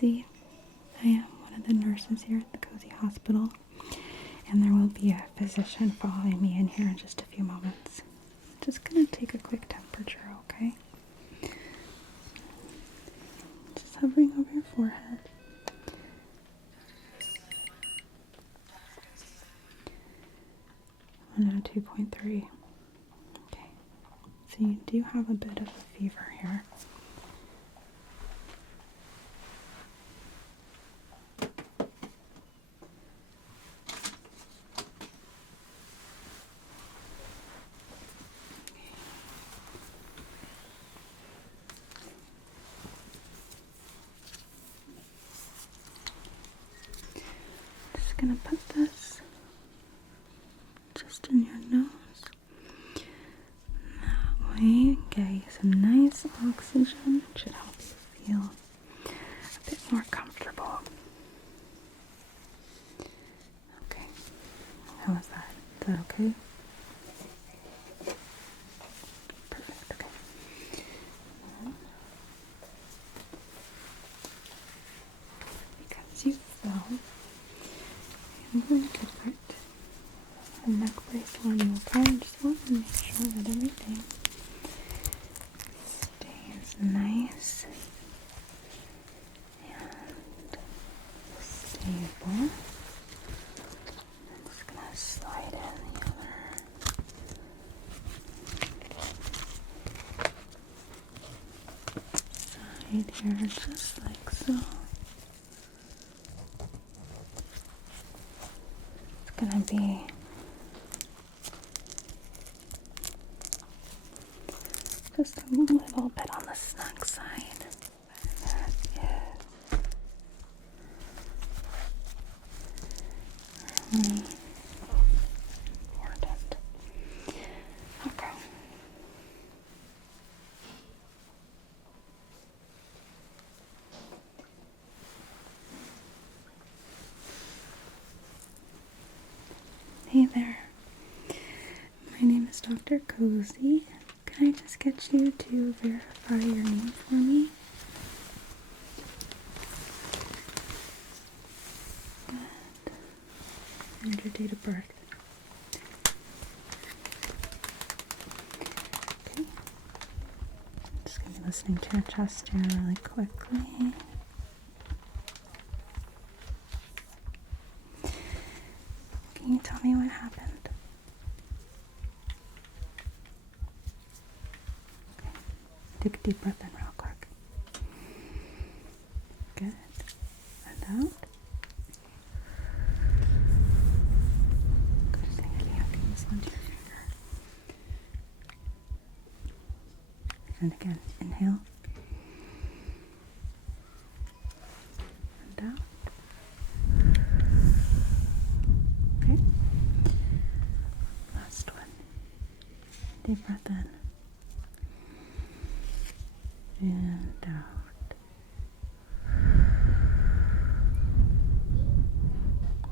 Kelsey. I am one of the nurses here at the Cozy Hospital, and there will be a physician following me in here in just a few moments. I'm just going to take a quick temperature, okay? Just hovering over your forehead. 102.3. Okay, so you do have a bit of a fever here. Just gonna put this just in your nose. That way, get you some nice oxygen. It should help you feel a bit more comfortable. Okay, how was that? Is that okay? Perfect, okay. Because you fell, I'm going to put a neck brace on you, okay? I just want to make sure that everything stays nice and stable. I'm just going to slide in the other side here, just like so. It's going to be just a little bit on the snug side. That is really important. Okay. Hey there. My name is Dr. Cozy. Can I just get you to verify your name for me? Good. And your date of birth. Okay. Just gonna be listening to your chest here really quickly. Can you tell me what happened? Take a deep breath in real quick. Good. And out. Good. Sing any happiness onto your finger. And again, inhale. And out. Okay. Last one. Deep breath in. And out.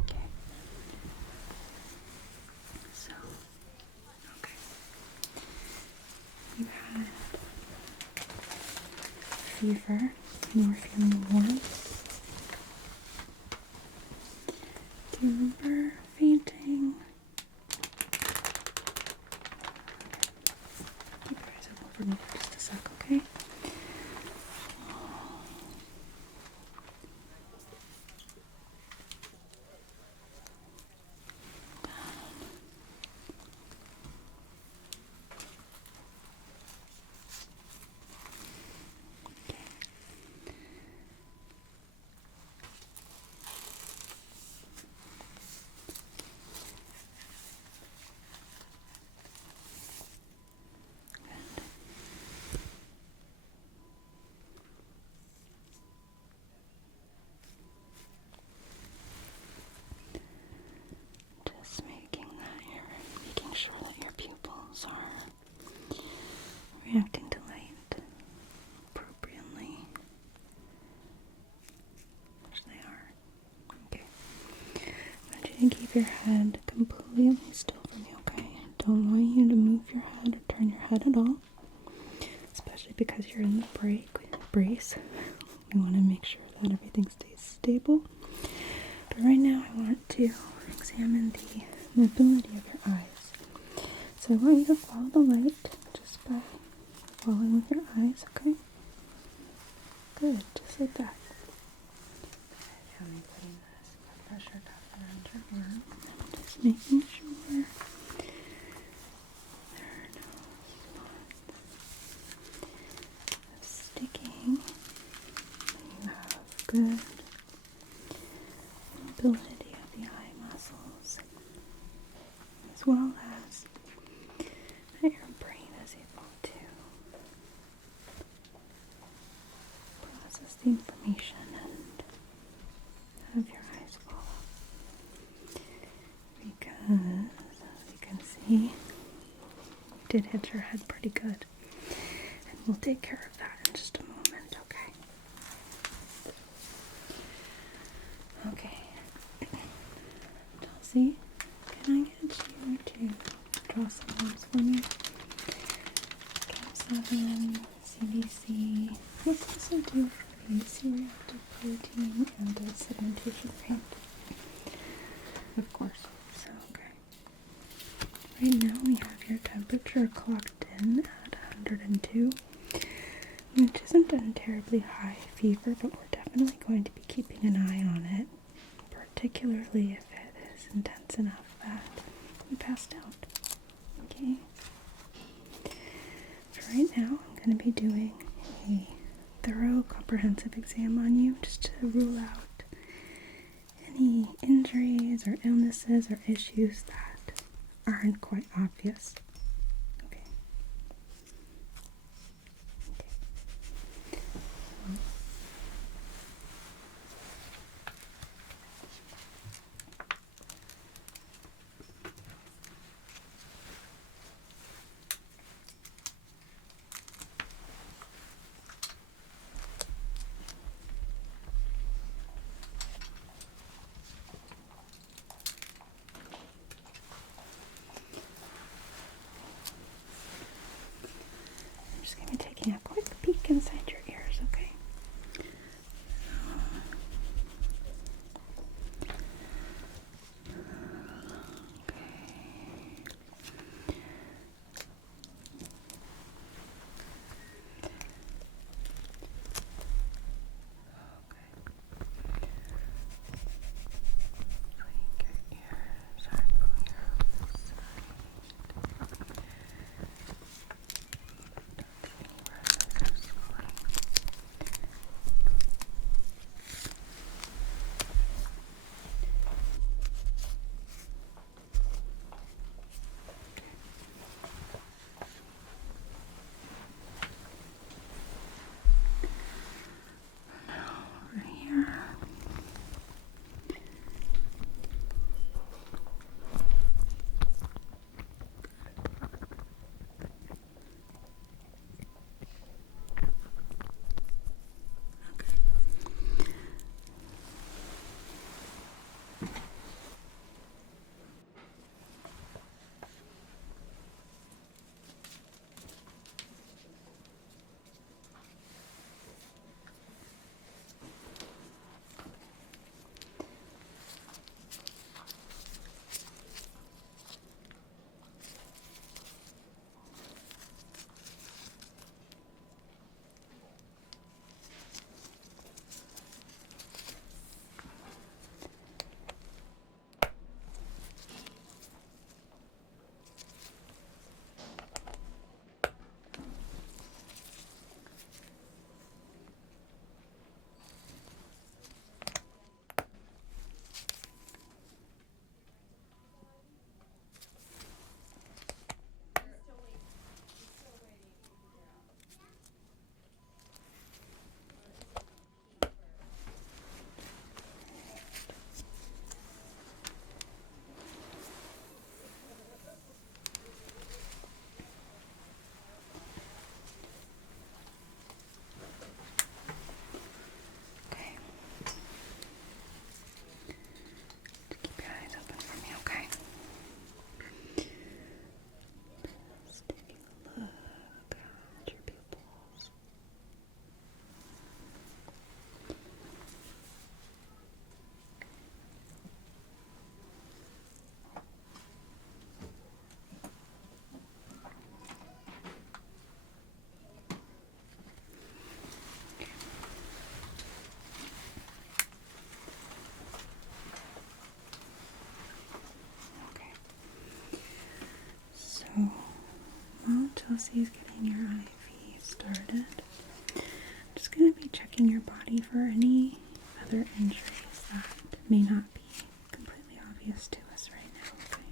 Okay. So, okay. You had fever and you were feeling warm. Do you remember fainting? Keep your eyes open for me for just a sec, okay? Just making sure that your pupils are reacting to light appropriately, which they are. Okay. I want you to keep your head completely still for me, okay? I don't want you to move your head or turn your head at all, especially because you're in the brace. We want to make sure that everything stays stable. But right now I want to examine the mobility of your eyes. So I want you to follow the light just by following with your eyes, okay? Good, just like that. Now I'm putting this blood pressure cuff around your arm. I'm just making sure there are no spots of sticking. You have good mobility of the eye muscles, as well as that your brain is able to process the information and have your eyes follow. Because, as you can see, you did hit your head pretty good. And we'll take care of that in just a moment, okay? Okay. Chelsea, can I get you to draw some marks for me? Cap7, CBC. Let's also do a C-reactive protein and a segmentation rate. Of course. So, okay. Right now we have your temperature clocked in at 102, which isn't a terribly high fever, but we're definitely going to be keeping an eye on it, particularly if it is intense enough that we passed out. Okay? For right now, I'm going to be doing a thorough, comprehensive exam on you just to rule out any injuries or illnesses or issues that aren't quite obvious. Okay. Chelsea is getting your IV started. I'm just going to be checking your body for any other injuries that may not be completely obvious to us right now, okay?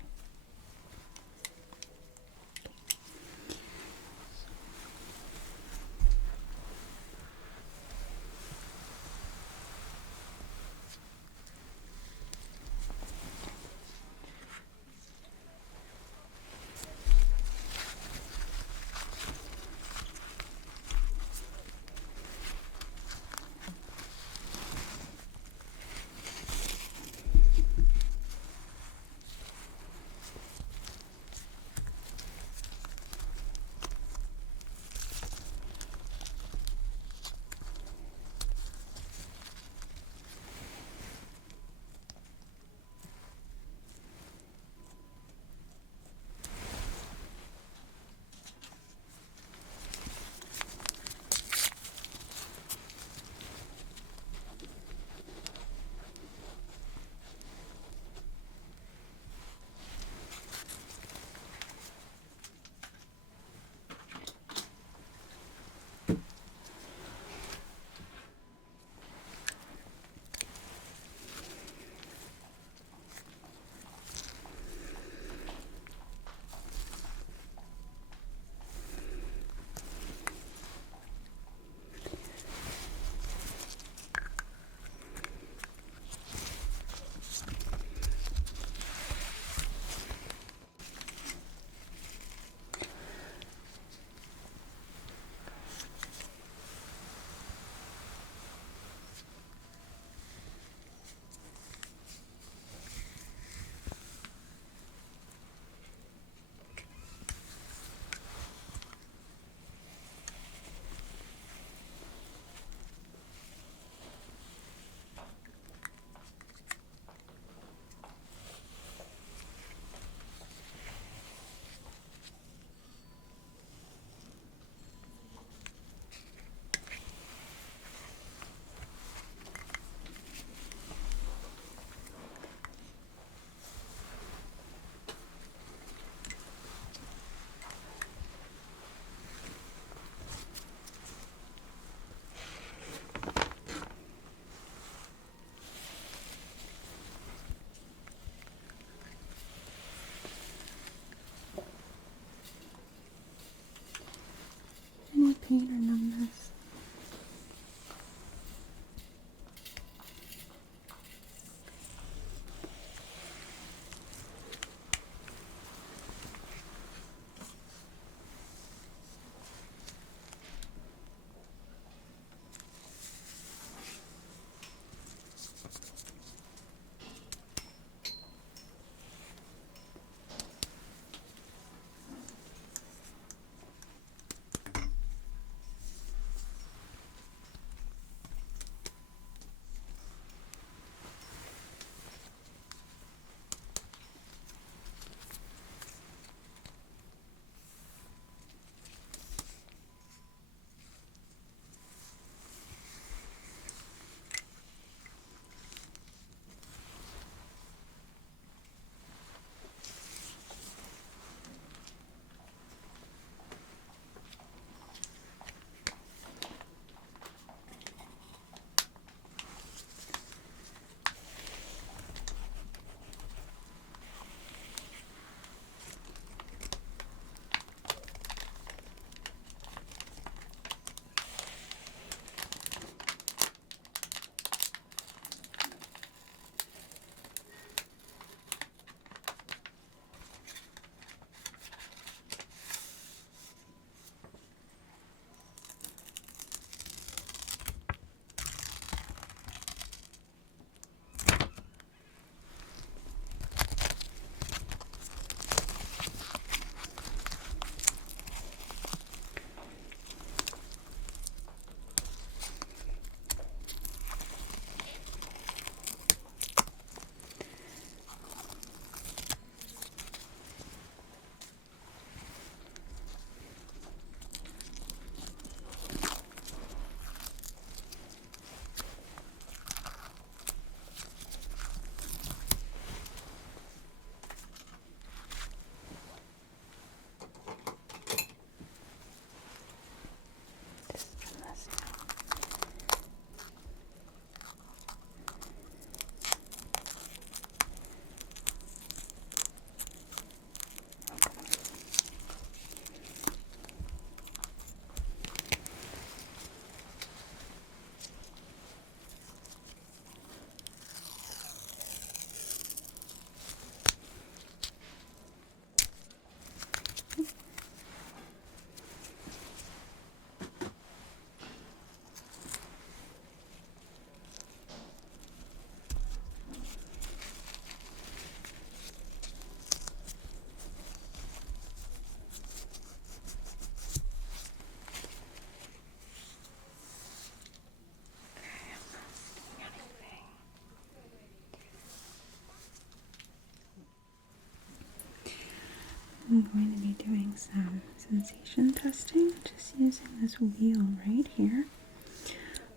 I'm going to be doing some sensation testing, just using this wheel right here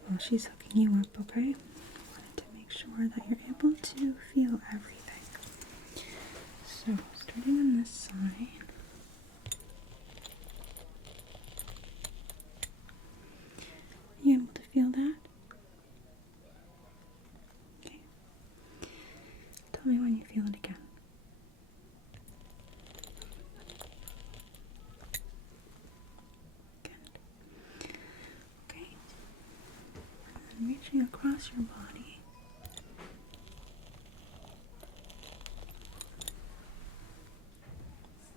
while she's hooking you up, okay? I wanted to make sure that you're able to feel everything. So, starting on this side. Are you able to feel that? Okay. Tell me when you feel it again. Good. Okay. And reaching across your body.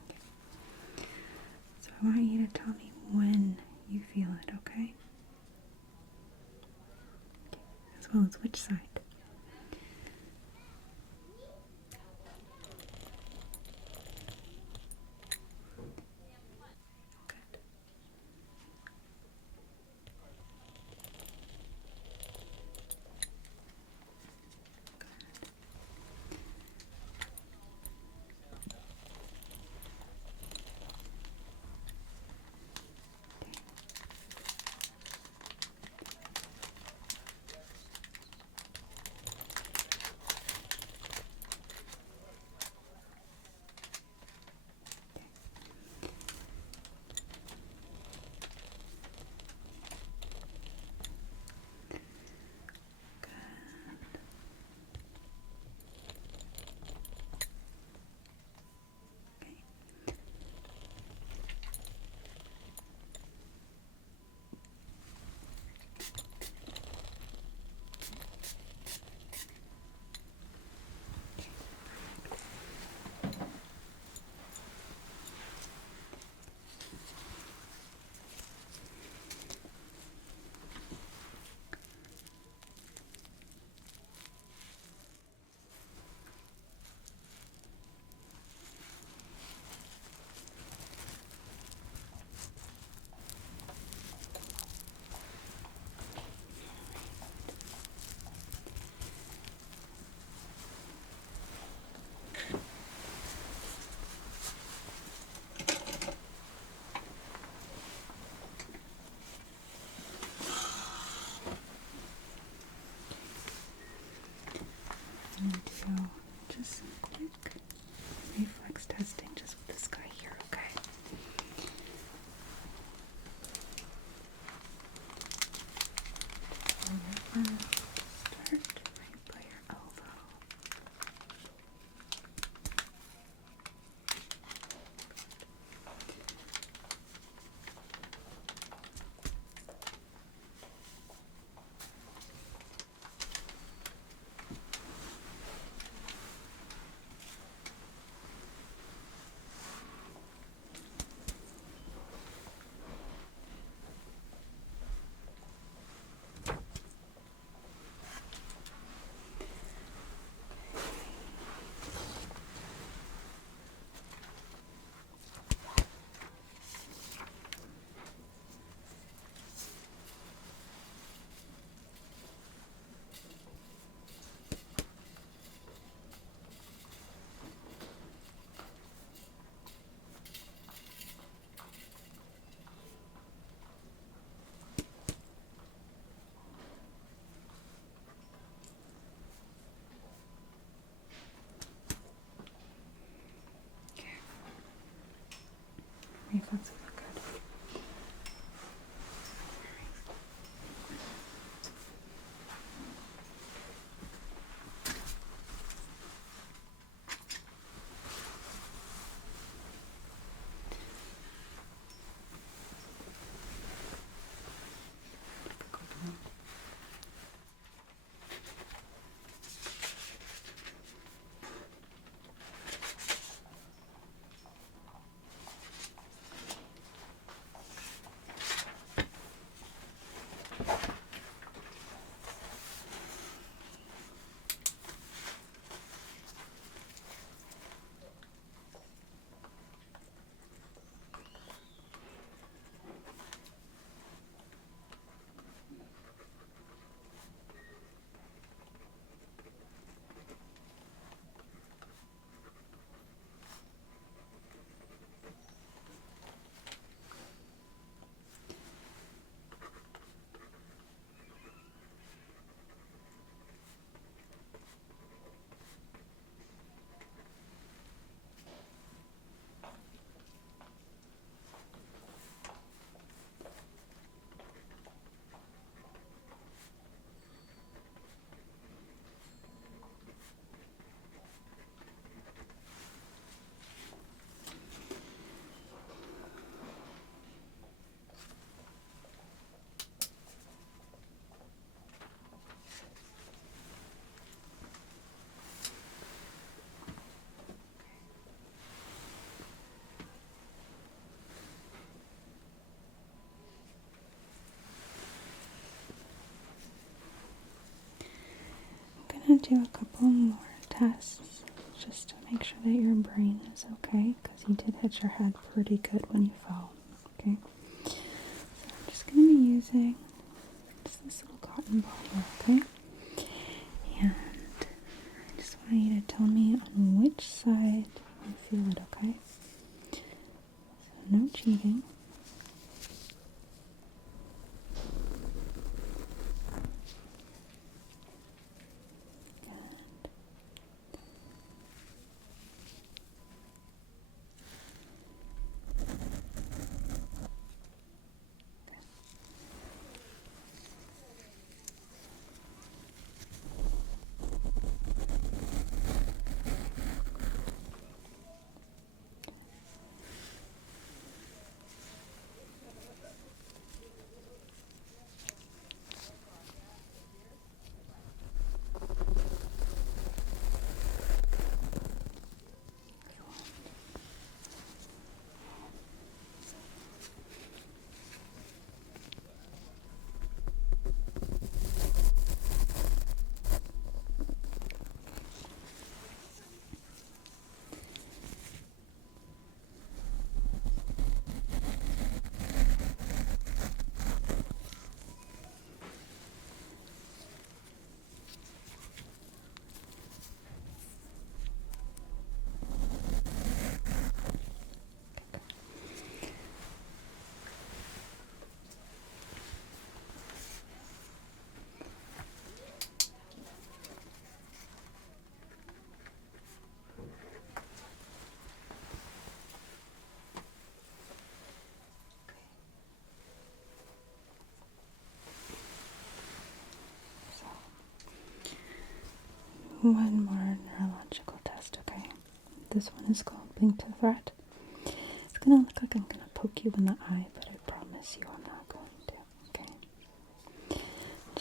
Okay. So I want you to tell me when you feel it, okay? As well as which side. Good. I'm going to do just some quick reflex testing just with this guy here, okay? So we're going to start right by your elbow. Reflexes are good. do a couple more tests just to make sure that your brain is okay, because you did hit your head pretty good when you fell. Okay, so I'm just going to be using just this little cotton ball here, okay? And I just want you to tell me on which side you feel it, okay? So no cheating. One more neurological test, okay? This one is called Blink to Threat. It's gonna look like I'm gonna poke you in the eye, but I promise you I'm not going to, okay?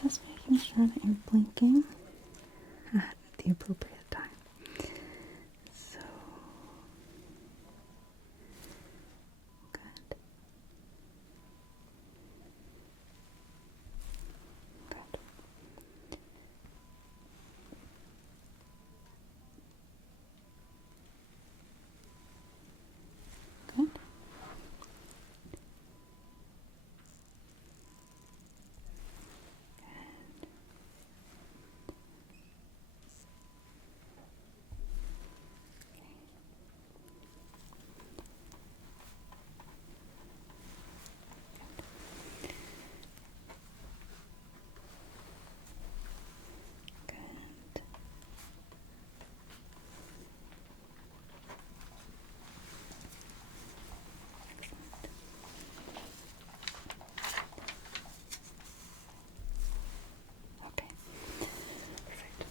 Just making sure that you're blinking at the appropriate time. So, good. Good. Good. Good. Okay. Perfect.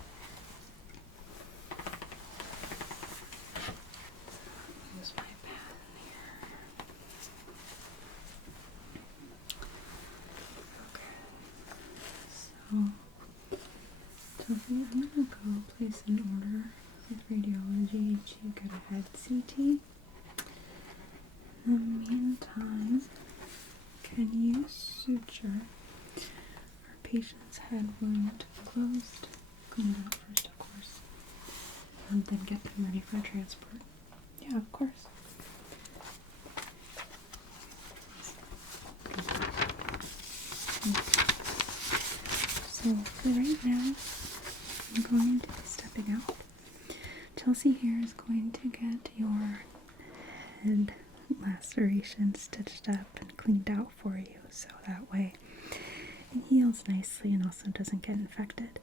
Use my pen here. Okay. So I'm gonna go place an order with radiology to get a head CT. In the meantime, can you suture our patient's head wound closed? Clean it out first, of course, and then get them ready for transport. Yeah, of course. So for right now, I'm going to be stepping out. Chelsea here is going to get your head laceration stitched up and cleaned out for you, so that way it heals nicely and also doesn't get infected.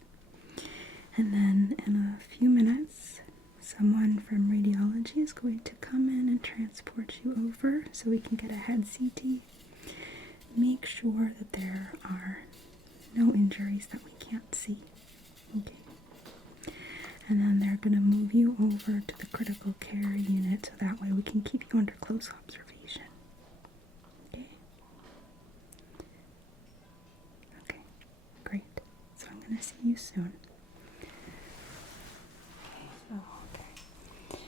And then in a few minutes, someone from radiology is going to come in and transport you over so we can get a head CT. Make sure that there are no injuries that we can't see. Okay. And then they're going to move you over to the critical care unit so that way we can keep you under close observation. Okay? Okay, great. So I'm going to see you soon. Okay.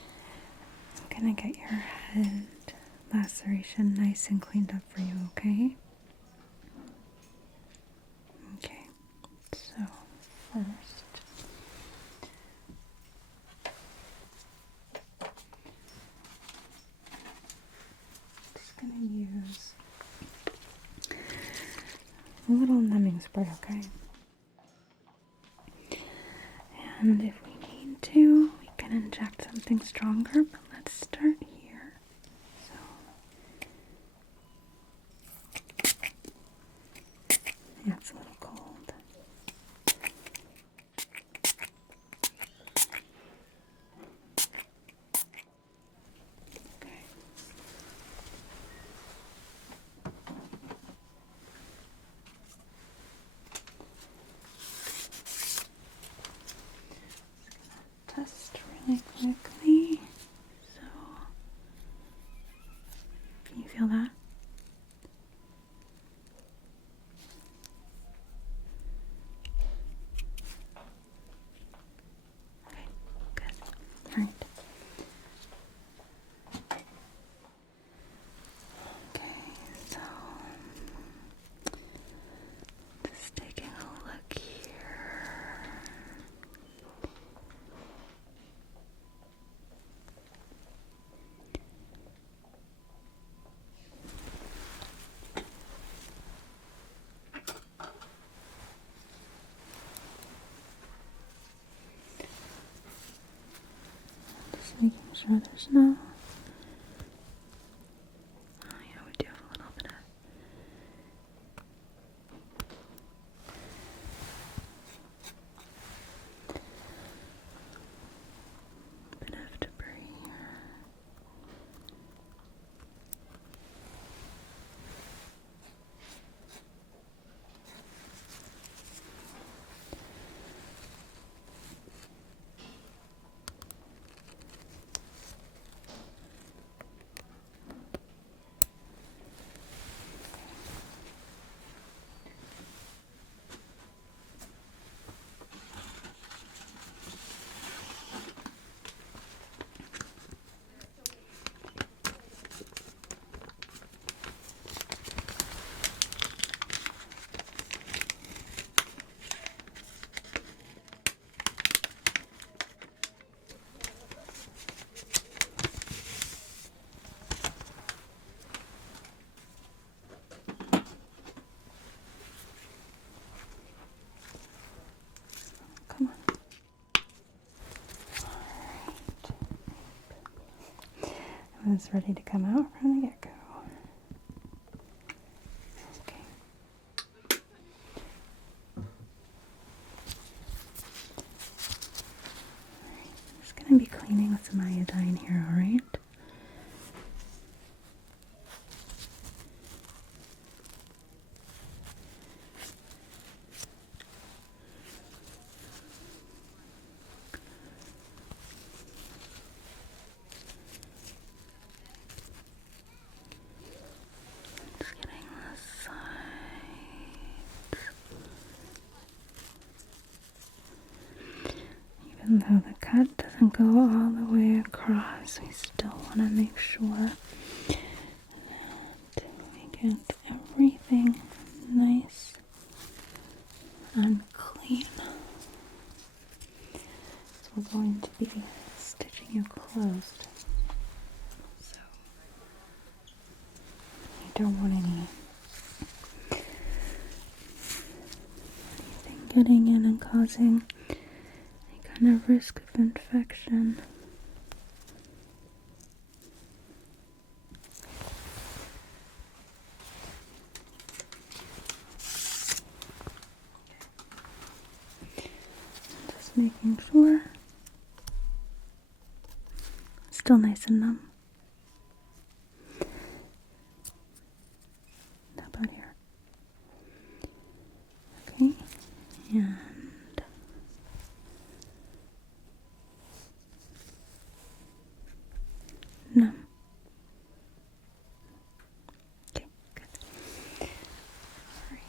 I'm going to get your head laceration nice and cleaned up for you, okay? Okay, so first a little numbing spray, okay? And if we need to, we can inject something stronger, but let's start here. So, yeah, it's a little cold. Okay. Test really quickly. So, can you feel that? Okay, good. All right. Okay, so just taking a look here. Just making sure there's no. Oh yeah, we do have a little bit of debris here. Come on. Alright. I was ready to come out from the get-go. Okay. Alright, I'm just gonna be cleaning with some iodine here, alright? Just getting the sides. Even though the cut doesn't go all the way across, we still want to make sure that we get everything nice and clean. So we're going to be stitching you closed. So you don't want anything getting in and causing any kind of risk of infection. Just making sure. Still nice and numb. How about here? Okay. And numb. Okay, good. Alright.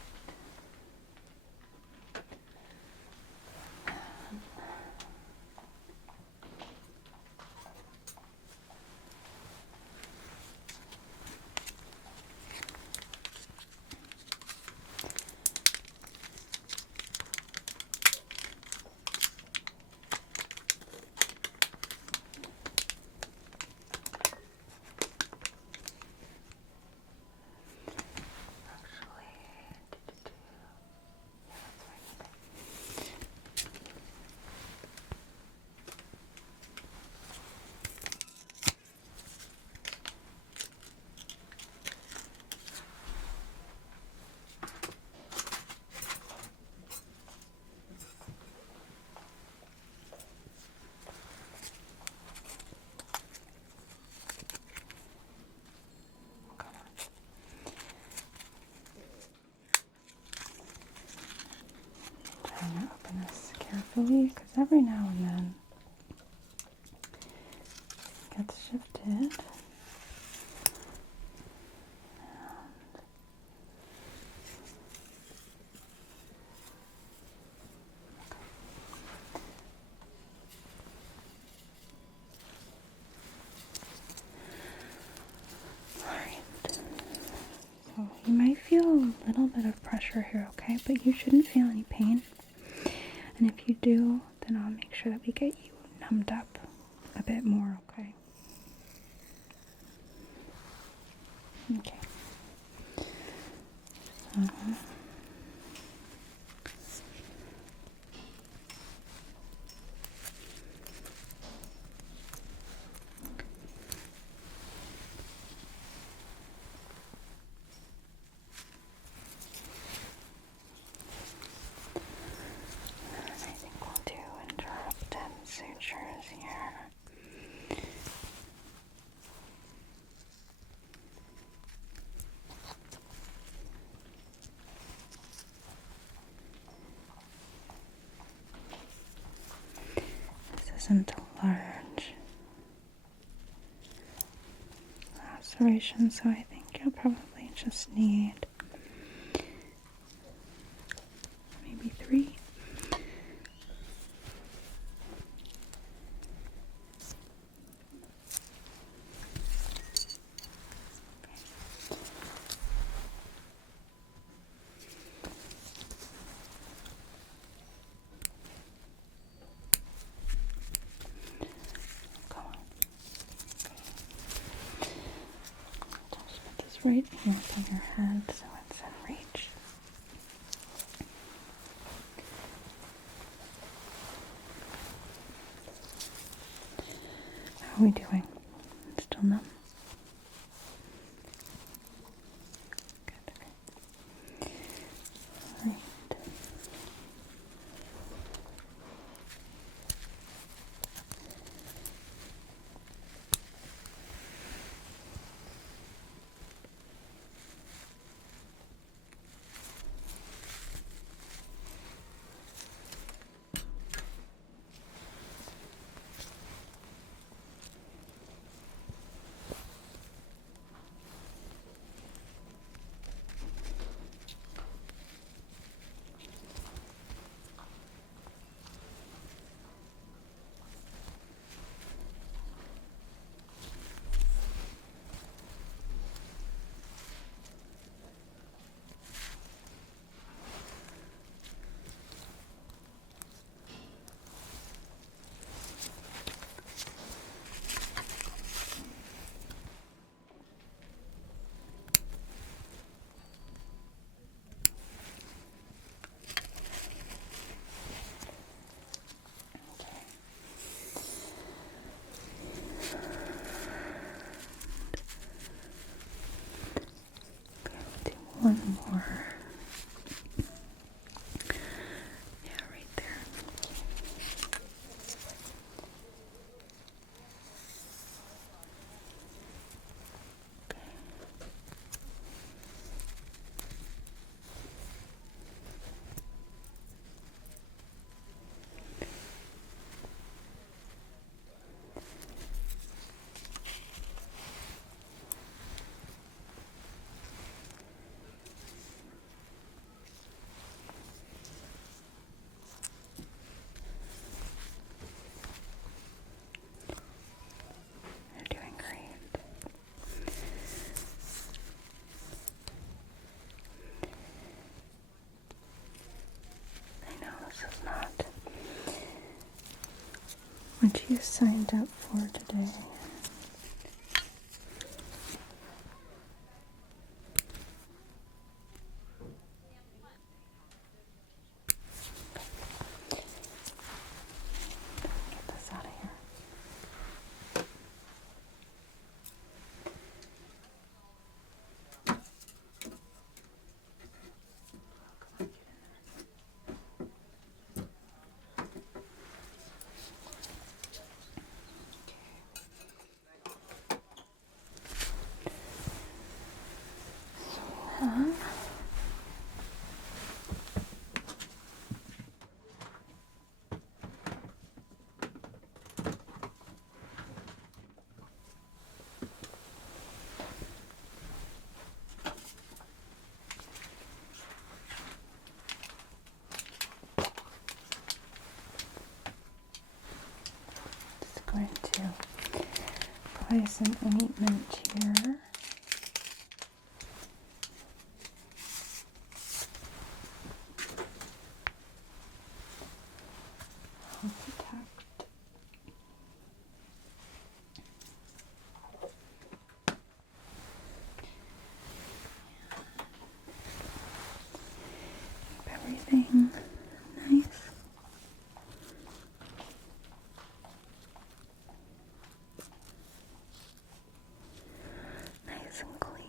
see, because every now and then it gets shifted. So you might feel a little bit of pressure here, okay? But you shouldn't feel any pain. And if you do, then I'll make sure that we get you numbed up a bit more, okay? Okay. I think we'll do interrupted sutures here. This isn't a large laceration, so I think you'll probably just need maybe 3. Come on. Just put this right here on your head so it's in reach. How are we doing? Still numb? Good. Okay. Right. Do one more. Yeah, right there. You're doing great. I know this is not what you signed up for today. Get this out of here. going to apply some ointment here. I'll protect. Keep everything nice. Nice and clean.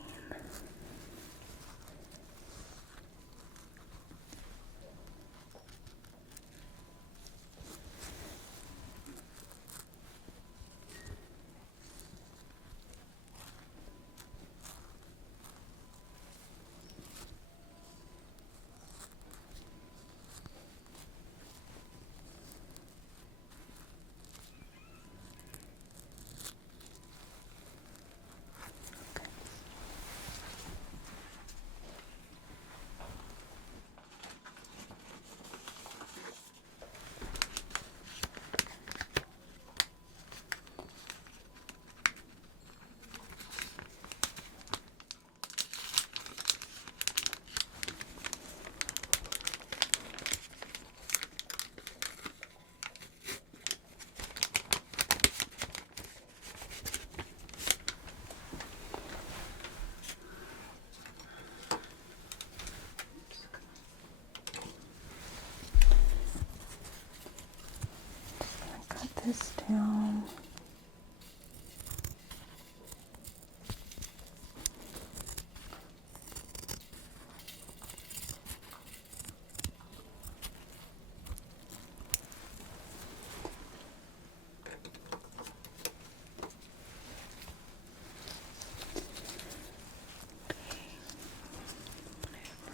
Cut this down.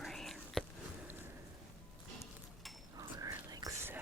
Right over like so.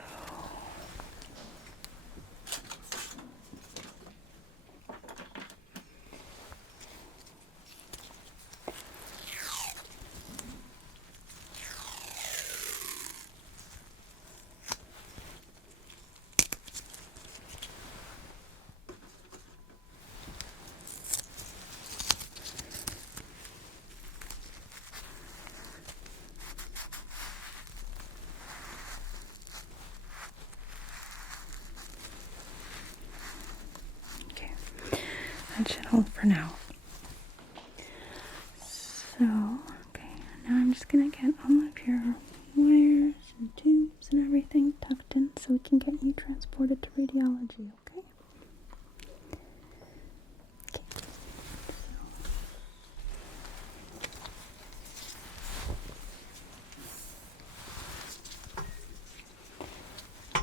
Okay, that should hold for now. So, okay, now I'm just gonna get all of your wires and tubes and everything tucked in so we can get you transported to radiology, okay?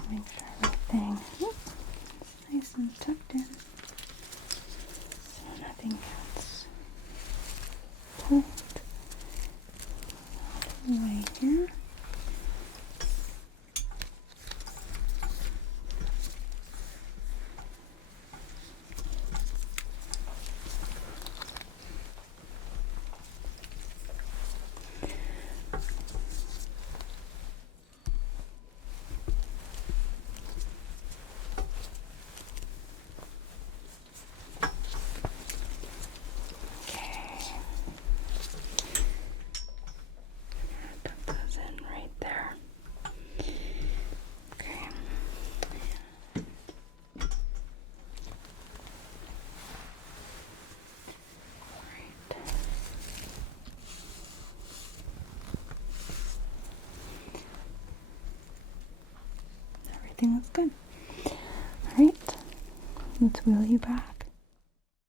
Make sure everything is nice and tucked in so nothing gets pulled away here. Tuck those in right there. Okay. Right. Everything looks good. Alright. Let's wheel you back.